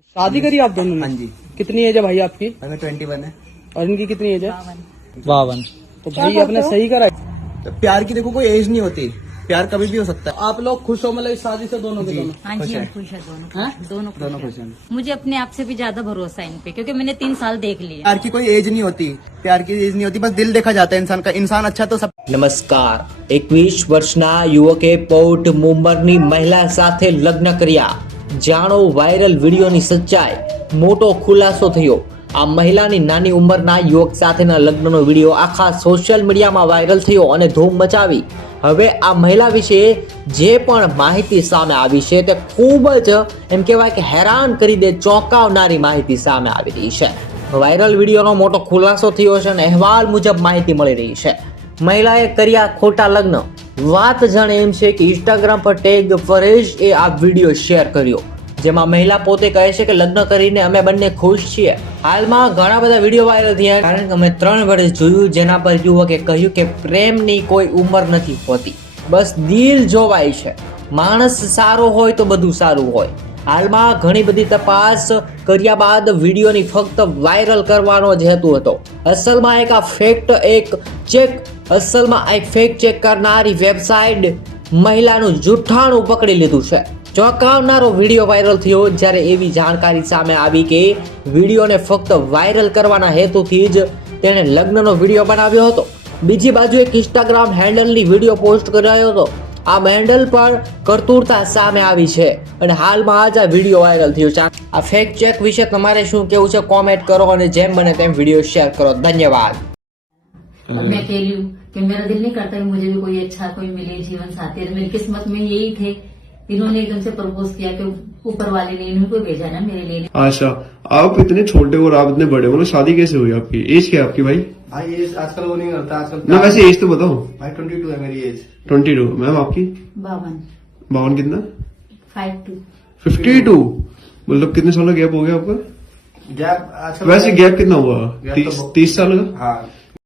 शादी करी आप दोनों ने? हाँ जी। कितनी एज है भाई आपकी? हमें 21 है। और इनकी कितनी एज है? 52। तो भाई आपने सही करा है। तो प्यार की देखो कोई एज नहीं होती, प्यार कभी भी हो सकता है। आप लोग खुश हो मतलब इस शादी से दोनों के दोनों? हाँ खुश जी, है। हम खुश है दोनों। हैं? दोनों खुश हैं। मुझे अपने आप से भी ज्यादा भरोसा है इन पे, क्योंकि मैंने 3 साल देख लिए। प्यार की कोई एज नहीं होती, प्यार की एज नहीं होती, बस दिल देखा जाता है इंसान का। इंसान अच्छा तो सब। નમસ્કાર 21 વર્ષના યુવકે પોર્ટ મુંબરની મહિલા સાથે લગ્ન કર્યા જાણો વાયરલ વિડીયોની સચ્ચાઈ મોટો ખુલાસો થયો આ મહિલાની નાની ઉંમરના યુવક સાથેના લગ્નનો વિડીયો આખા સોશિયલ મીડિયામાં વાયરલ થયો અને ધૂમ મચાવી હવે આ મહિલા વિશે જે પણ માહિતી સામે આવી છે તે ખૂબ જ એમ કહેવાય કે હેરાન કરી દે ચોંકાવનારી માહિતી સામે આવી રહી છે વાયરલ વિડીયોનો મોટો ખુલાસો થયો છે અને અહેવાલ મુજબ માહિતી મળી રહી છે મહિલાએ કર્યા ખોટા લગ્ન વાત જાણે એમ છે કે ઇન્સ્ટાગ્રામ પર ટેગ ફરેશ એ આ વિડીયો શેર કર્યો જેમાં મહિલા પોતે કહે છે કે લગ્ન કરીને અમે બંને ખુશ છીએ હાલમાં ઘણા બધા વિડીયો વાયરલ થયા કારણ કે અમે 3 વર્ષ જોયું જેના પર યુવકે કહ્યું કે પ્રેમની કોઈ ઉંમર નથી હોતી બસ દિલ જોવાય છે માણસ સારો હોય તો બધું સારું હોય હાલમાં ઘણી બધી તપાસ કર્યા બાદ વિડીયોની ફક્ત વાયરલ કરવાનો જ હેતુ હતો અસલમાં એક આ ફેક્ટ એક ચેક અસલમાં એક ફેક્ટ ચેક કરનારી વેબસાઇટ મહિલાનું જૂઠાણું પકડી લીધું છે ચોંકાવનારો વિડીયો વાયરલ થયો જ્યારે એવી જાણકારી સામે આવી કે વિડીયોને ફક્ત વાયરલ કરવાના હેતુથી જ તેણે લગ્નનો વિડીયો બનાવ્યો હતો બીજી બાજુ એક ઇન્સ્ટાગ્રામ હેન્ડલની વિડીયો પોસ્ટ કરાયો હતો આ હેન્ડલ પર કરતૂરતા સામે આવી છે અને હાલમાં જ આ વિડીયો વાયરલ થયો છે આ ફેક્ટ ચેક વિશે તમારે શું કહેવું છે કોમેન્ટ કરો અને જેમ બને તેમ વિડીયો શેર કરો ધન્યવાદ मैं अकेली हूँ कि मेरा दिल नहीं करता कि मुझे भी कोई अच्छा कोई मिले जीवन साथी मेरी किस्मत में यही थे इन्होंने एकदम से प्रपोज किया कि ऊपर वाले ने इन्हीं को भेजा ना मेरे लिए अच्छा आप इतने छोटे और आप इतने बड़े हो मतलब शादी कैसे हुई आपकी एज क्या है आपकी भाई भाई एज आजकल वो नहीं करता आजकल। ना वैसे एज तो बताओ भाई 22 है मेरी एज। 22 मैम आपकी 52 कितना 52 52 मतलब कितने साल का गैप हो गया आपका गैप आजकल वैसे गैप कितना हुआ गैप तो 30 साल का हाँ